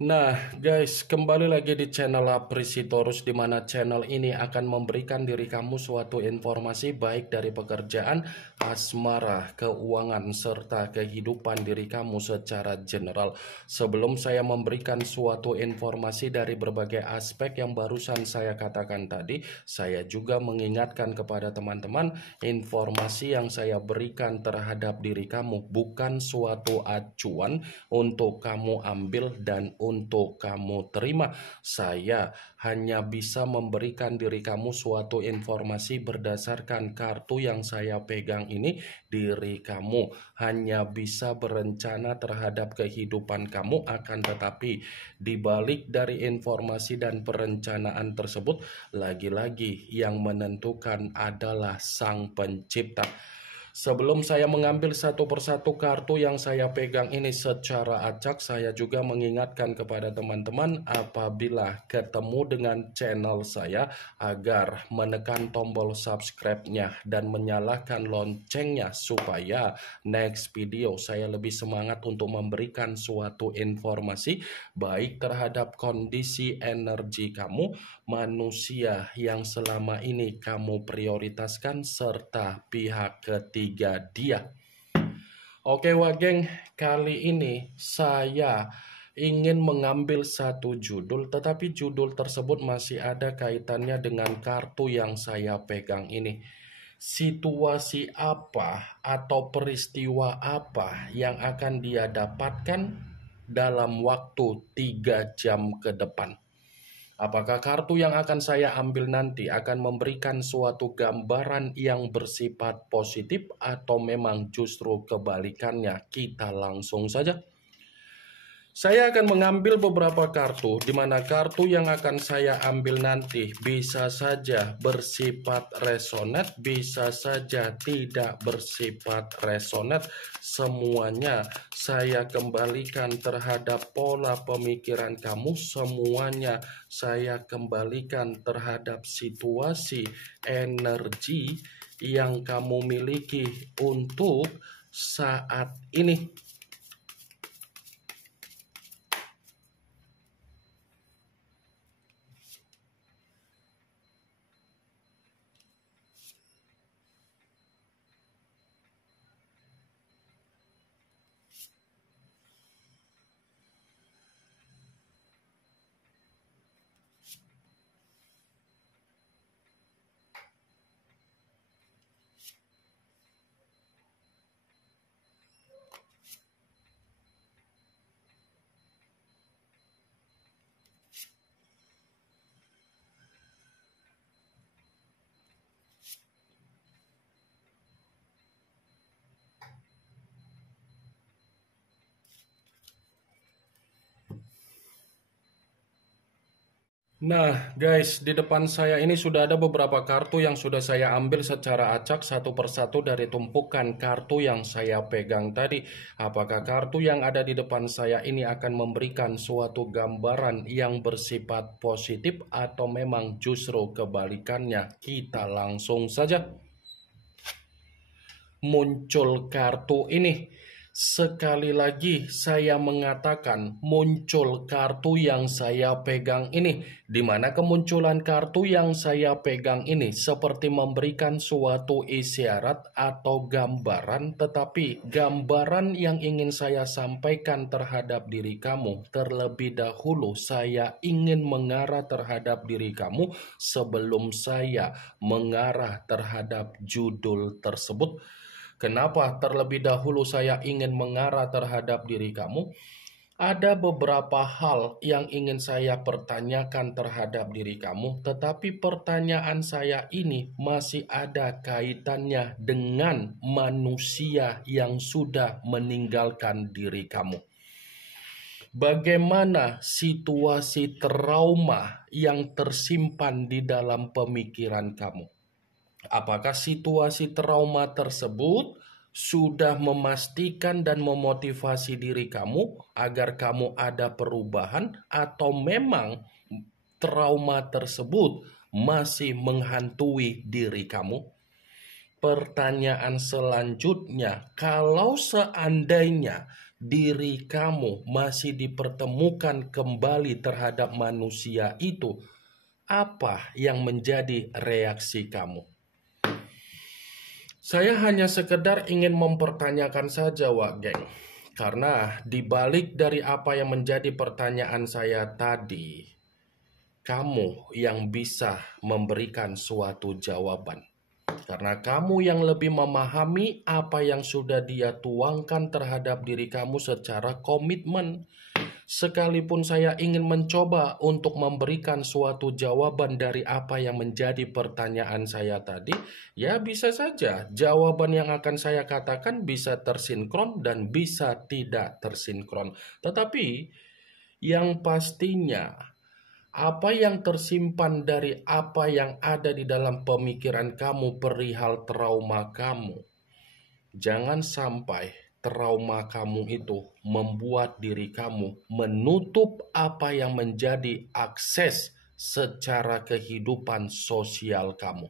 Nah, guys, kembali lagi di channel Aprisitorus, di mana channel ini akan memberikan diri kamu suatu informasi baik dari pekerjaan, asmara, keuangan, serta kehidupan diri kamu secara general. Sebelum saya memberikan suatu informasi dari berbagai aspek yang barusan saya katakan tadi, saya juga mengingatkan kepada teman-teman, informasi yang saya berikan terhadap diri kamu bukan suatu acuan untuk kamu ambil dan untuk kamu terima. Saya hanya bisa memberikan diri kamu suatu informasi berdasarkan kartu yang saya pegang ini. Diri kamu hanya bisa berencana terhadap kehidupan kamu, akan tetapi dibalik dari informasi dan perencanaan tersebut, lagi-lagi yang menentukan adalah Sang Pencipta. Sebelum saya mengambil satu persatu kartu yang saya pegang ini secara acak, saya juga mengingatkan kepada teman-teman apabila ketemu dengan channel saya agar menekan tombol subscribe-nya dan menyalakan loncengnya supaya next video saya lebih semangat untuk memberikan suatu informasi baik terhadap kondisi energi kamu, manusia yang selama ini kamu prioritaskan, serta pihak ketiga dia. Oke wageng, kali ini saya ingin mengambil satu judul, tetapi judul tersebut masih ada kaitannya dengan kartu yang saya pegang ini. Situasi apa atau peristiwa apa yang akan dia dapatkan dalam waktu 3 jam ke depan? Apakah kartu yang akan saya ambil nanti akan memberikan suatu gambaran yang bersifat positif atau memang justru kebalikannya? Kita langsung saja. Saya akan mengambil beberapa kartu, di mana kartu yang akan saya ambil nanti bisa saja bersifat resonate, bisa saja tidak bersifat resonate. Semuanya saya kembalikan terhadap pola pemikiran kamu, semuanya saya kembalikan terhadap situasi energi yang kamu miliki untuk saat ini. Nah guys, di depan saya ini sudah ada beberapa kartu yang sudah saya ambil secara acak satu persatu dari tumpukan kartu yang saya pegang tadi. Apakah kartu yang ada di depan saya ini akan memberikan suatu gambaran yang bersifat positif atau memang justru kebalikannya? Kita langsung saja. Muncul kartu ini. Sekali lagi saya mengatakan muncul kartu yang saya pegang ini, di mana kemunculan kartu yang saya pegang ini seperti memberikan suatu isyarat atau gambaran, tetapi gambaran yang ingin saya sampaikan terhadap diri kamu terlebih dahulu saya ingin mengarah terhadap diri kamu sebelum saya mengarah terhadap judul tersebut. Kenapa terlebih dahulu saya ingin mengarah terhadap diri kamu? Ada beberapa hal yang ingin saya pertanyakan terhadap diri kamu, tetapi pertanyaan saya ini masih ada kaitannya dengan manusia yang sudah meninggalkan diri kamu. Bagaimana situasi trauma yang tersimpan di dalam pemikiran kamu? Apakah situasi trauma tersebut sudah memastikan dan memotivasi diri kamu agar kamu ada perubahan, atau memang trauma tersebut masih menghantui diri kamu? Pertanyaan selanjutnya, kalau seandainya diri kamu masih dipertemukan kembali terhadap manusia itu, apa yang menjadi reaksi kamu? Saya hanya sekedar ingin mempertanyakan saja, Wak Geng. Karena dibalik dari apa yang menjadi pertanyaan saya tadi, kamu yang bisa memberikan suatu jawaban. Karena kamu yang lebih memahami apa yang sudah dia tuangkan terhadap diri kamu secara komitmen. Sekalipun saya ingin mencoba untuk memberikan suatu jawaban dari apa yang menjadi pertanyaan saya tadi, ya bisa saja jawaban yang akan saya katakan bisa tersinkron dan bisa tidak tersinkron. Tetapi yang pastinya, apa yang tersimpan dari apa yang ada di dalam pemikiran kamu perihal trauma kamu, jangan sampai trauma kamu itu membuat diri kamu menutup apa yang menjadi akses secara kehidupan sosial kamu.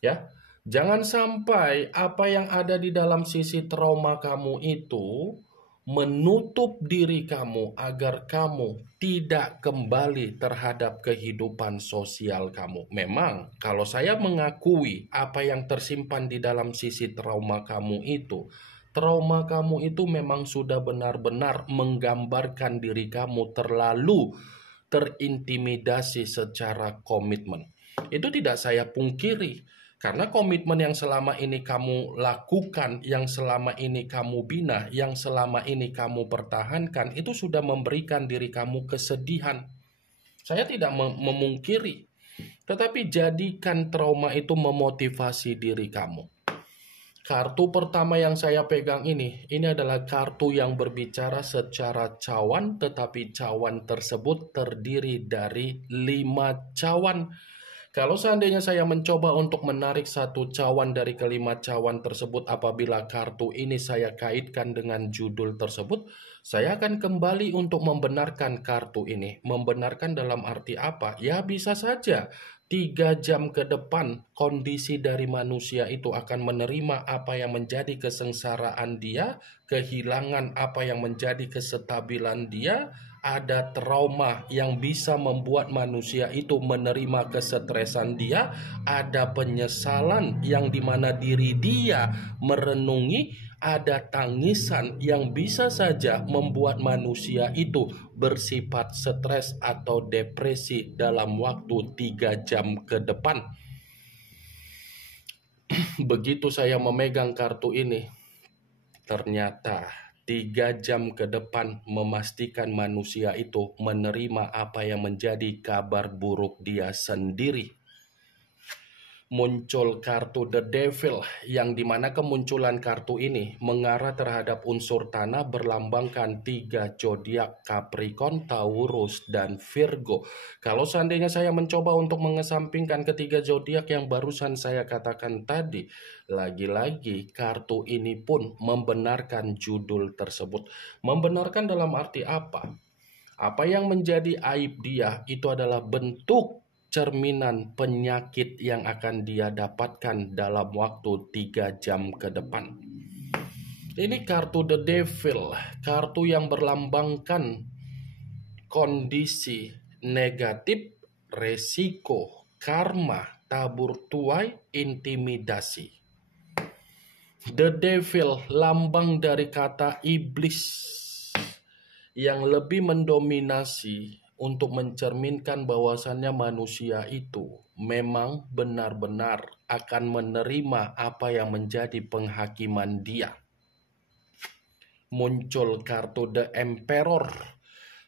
Ya, jangan sampai apa yang ada di dalam sisi trauma kamu itu menutup diri kamu agar kamu tidak kembali terhadap kehidupan sosial kamu. Memang kalau saya mengakui apa yang tersimpan di dalam sisi trauma kamu itu memang sudah benar-benar menggambarkan diri kamu terlalu terintimidasi secara komitmen. Itu tidak saya pungkiri. Karena komitmen yang selama ini kamu lakukan, yang selama ini kamu bina, yang selama ini kamu pertahankan, itu sudah memberikan diri kamu kesedihan. Saya tidak memungkiri. Tetapi jadikan trauma itu memotivasi diri kamu. Kartu pertama yang saya pegang ini adalah kartu yang berbicara secara cawan, tetapi cawan tersebut terdiri dari 5 cawan. Kalau seandainya saya mencoba untuk menarik satu cawan dari kelima cawan tersebut, apabila kartu ini saya kaitkan dengan judul tersebut, saya akan kembali untuk membenarkan kartu ini. Membenarkan dalam arti apa? Ya bisa saja 3 jam ke depan kondisi dari manusia itu akan menerima apa yang menjadi kesengsaraan dia, kehilangan apa yang menjadi kestabilan dia, ada trauma yang bisa membuat manusia itu menerima kesetresan dia, ada penyesalan yang dimana diri dia merenungi, ada tangisan yang bisa saja membuat manusia itu bersifat stres atau depresi dalam waktu 3 jam ke depan. Begitu saya memegang kartu ini, ternyata 3 jam ke depan memastikan manusia itu menerima apa yang menjadi kabar buruk dia sendiri. Muncul kartu The Devil, yang dimana kemunculan kartu ini mengarah terhadap unsur tanah berlambangkan 3 zodiak Capricorn, Taurus, dan Virgo. Kalau seandainya saya mencoba untuk mengesampingkan ketiga zodiak yang barusan saya katakan tadi, lagi-lagi kartu ini pun membenarkan judul tersebut. Membenarkan dalam arti apa? Apa yang menjadi aib dia itu adalah bentuk cerminan penyakit yang akan dia dapatkan dalam waktu 3 jam ke depan. Ini kartu The Devil, kartu yang berlambangkan kondisi negatif, resiko, karma, tabur tuai, intimidasi. The Devil, lambang dari kata iblis yang lebih mendominasi untuk mencerminkan bahwasannya manusia itu memang benar-benar akan menerima apa yang menjadi penghakiman dia. Muncul kartu The Emperor,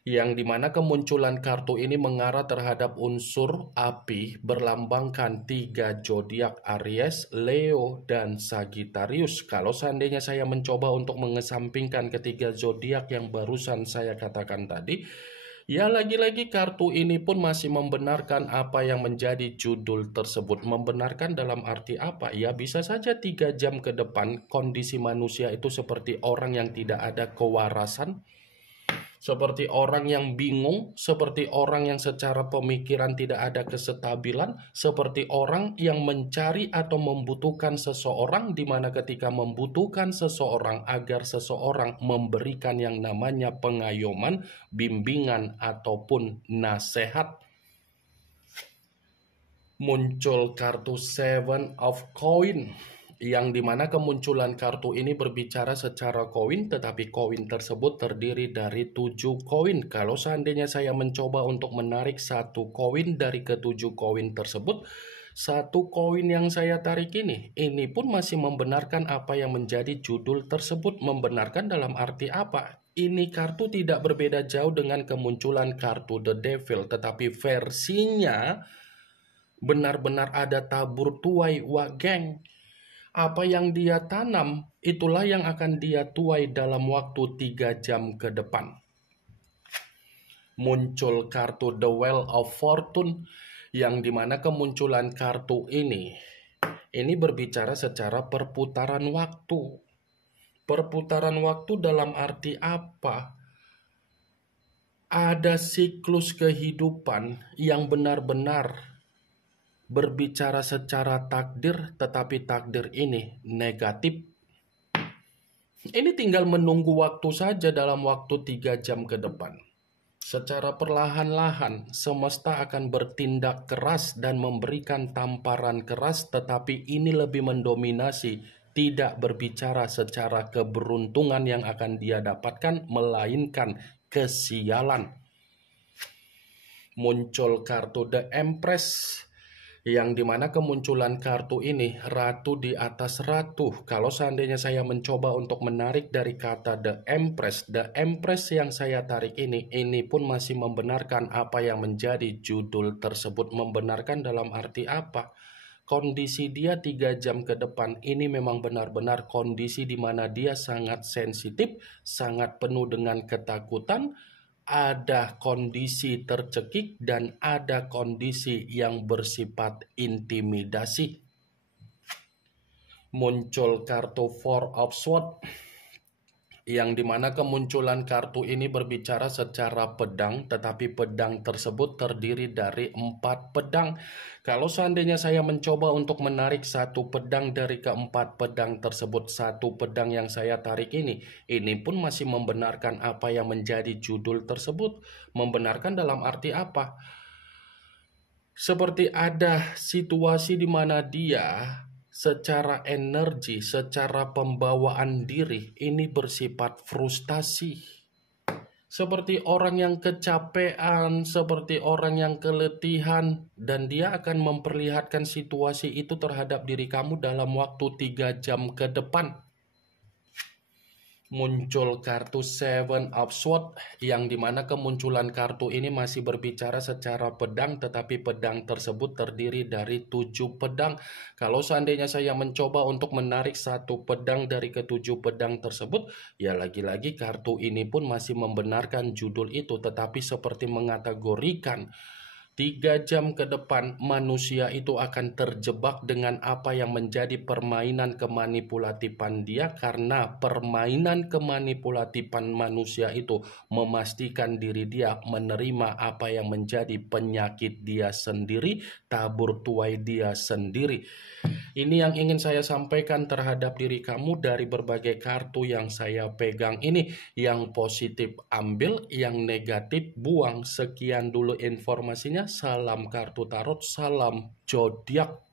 yang dimana kemunculan kartu ini mengarah terhadap unsur api berlambangkan 3 zodiak Aries, Leo, dan Sagittarius. Kalau seandainya saya mencoba untuk mengesampingkan ketiga zodiak yang barusan saya katakan tadi, ya lagi-lagi kartu ini pun masih membenarkan apa yang menjadi judul tersebut. Membenarkan dalam arti apa? Ya bisa saja 3 jam ke depan kondisi manusia itu seperti orang yang tidak ada kewarasan. seperti orang yang bingung, seperti orang yang secara pemikiran tidak ada kesetabilan, seperti orang yang mencari atau membutuhkan seseorang, di mana ketika membutuhkan seseorang agar seseorang memberikan yang namanya pengayoman, bimbingan, ataupun nasihat. Muncul kartu Seven of Coin, yang dimana kemunculan kartu ini berbicara secara koin, tetapi koin tersebut terdiri dari 7 koin. Kalau seandainya saya mencoba untuk menarik satu koin dari ketujuh koin tersebut, satu koin yang saya tarik ini pun masih membenarkan apa yang menjadi judul tersebut. Membenarkan dalam arti apa? Ini kartu tidak berbeda jauh dengan kemunculan kartu The Devil, tetapi versinya benar-benar ada tabur tuai wak geng. Apa yang dia tanam, itulah yang akan dia tuai dalam waktu 3 jam ke depan. Muncul kartu The Wheel of Fortune, yang dimana kemunculan kartu ini berbicara secara perputaran waktu. Perputaran waktu dalam arti apa? Ada siklus kehidupan yang benar-benar berbicara secara takdir, tetapi takdir ini negatif. Ini tinggal menunggu waktu saja dalam waktu 3 jam ke depan. Secara perlahan-lahan, semesta akan bertindak keras dan memberikan tamparan keras, tetapi ini lebih mendominasi, tidak berbicara secara keberuntungan yang akan dia dapatkan, melainkan kesialan. Muncul kartu The Empress, yang dimana kemunculan kartu ini ratu di atas ratu. Kalau seandainya saya mencoba untuk menarik dari kata The Empress yang saya tarik ini pun masih membenarkan apa yang menjadi judul tersebut. Membenarkan dalam arti apa? Kondisi dia 3 jam ke depan ini memang benar-benar kondisi di mana dia sangat sensitif, sangat penuh dengan ketakutan, ada kondisi tercekik, dan ada kondisi yang bersifat intimidasi. Muncul kartu Four of Swords, yang dimana kemunculan kartu ini berbicara secara pedang, tetapi pedang tersebut terdiri dari 4 pedang. Kalau seandainya saya mencoba untuk menarik satu pedang dari keempat pedang tersebut, satu pedang yang saya tarik ini pun masih membenarkan apa yang menjadi judul tersebut. Membenarkan dalam arti apa? Seperti ada situasi di mana dia secara energi, secara pembawaan diri ini bersifat frustasi. Seperti orang yang kecapean, seperti orang yang keletihan, dan dia akan memperlihatkan situasi itu terhadap diri kamu dalam waktu 3 jam ke depan. Muncul kartu Seven of Swords, yang dimana kemunculan kartu ini masih berbicara secara pedang, tetapi pedang tersebut terdiri dari 7 pedang. Kalau seandainya saya mencoba untuk menarik satu pedang dari ketujuh pedang tersebut, ya lagi-lagi kartu ini pun masih membenarkan judul itu, tetapi seperti mengategorikan 3 jam ke depan manusia itu akan terjebak dengan apa yang menjadi permainan kemanipulatifan dia, karena permainan kemanipulatifan manusia itu memastikan diri dia menerima apa yang menjadi penyakit dia sendiri, tabur tuai dia sendiri. Ini yang ingin saya sampaikan terhadap diri kamu dari berbagai kartu yang saya pegang ini. Yang positif ambil, yang negatif buang. Sekian dulu informasinya. Salam kartu tarot, salam zodiak.